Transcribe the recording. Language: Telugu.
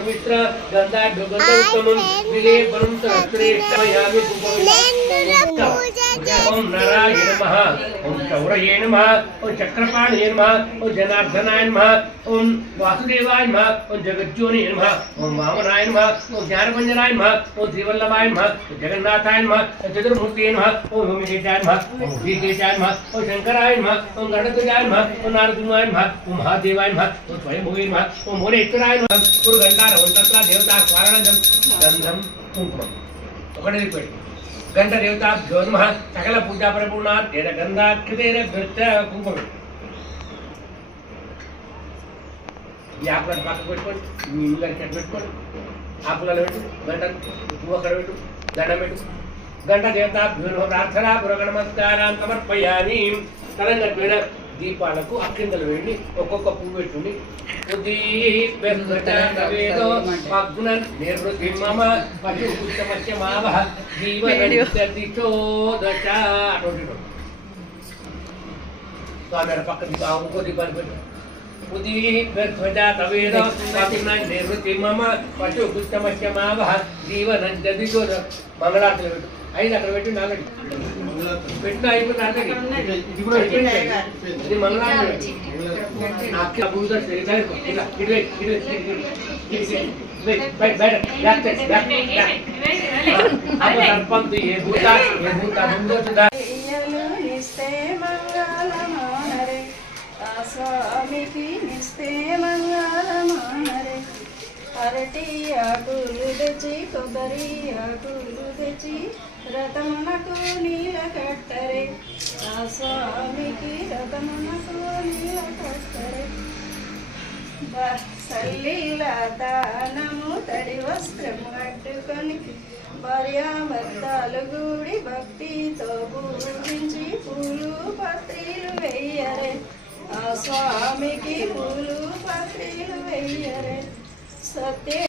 मित्र गंधाढ्योगंधोत्तमं विलेपनं श्रेष्ठमयामि ओम नारायण नमः ओम चौरये नमः ओम चक्रपाणये नमः ओम जनार्दनाय नमः ओम वासुदेवाय नमः ओम जगज्योनिये नमः ओम वामनाय नमः ओम ज्ञानभंजनाय नमः ओम श्रीवल्लभाय नमः ओम जगन्नाथाय नमः ओम चतुर्मूर्तये नमः ओम भूमिकेशाय नमः ओम ऋषिकेशाय नमः ओम शंकराय नमः ओम गणपतये नमः ओम नारदमुनाय नमः ओम महादेवाय नमः ओम स्वयंभुवे नमः ओम मोरेश्वराय नमः गुरुगंधार ओम तत्रा देवता स्वारणं गंधं कुंकुमं ఒకటే రిపీట్ गंध देवताभ्यो नमः सकल पूजा परिपूर्णार्थेन गंधाक्षतेन भृत्य कुंकुम ఈ ఆకులను పక్కకు పెట్టుకోండి మీ ఇల్లు కట్ట పెట్టుకోండి ఆకులలో పెట్టు గంట పువ్వు అక్కడ పెట్టు దండం పెట్టు గంట దేవతాభ్యో నమః ప్రార్థనా పూర్వక నమస్కారాన్ని సమర్పయామి తలంగట్మైన దీపాలకు అక్కిందలు వేయండి ఒక్కొక్క పువ్వు పెట్టుని పక్క ఇంకో దీపాలు పెట్టు మంగళార్తులు పెట్టు ఐదు అక్కడ పెట్టి నాగడి పెట్టిన అయిపోతుంది ఇది మంగళారతి స్వామికి నిస్తే మంగళమానరే అరటి ఆకులు తెచ్చి కొబ్బరి ఆకులు తెచ్చి రథమునకు నీల కట్టరే ఆ స్వామికి రథమునకు నీల కట్టరే సల్లీలతానము తడి వస్త్రము కట్టుకొని భార్యాభర్తలు గూడి భక్తితో పూజించి పూలు పత్రిలు వెయ్యరే ఆ స్వామికి పూలు పత్రిలు వెయ్యరే సత్య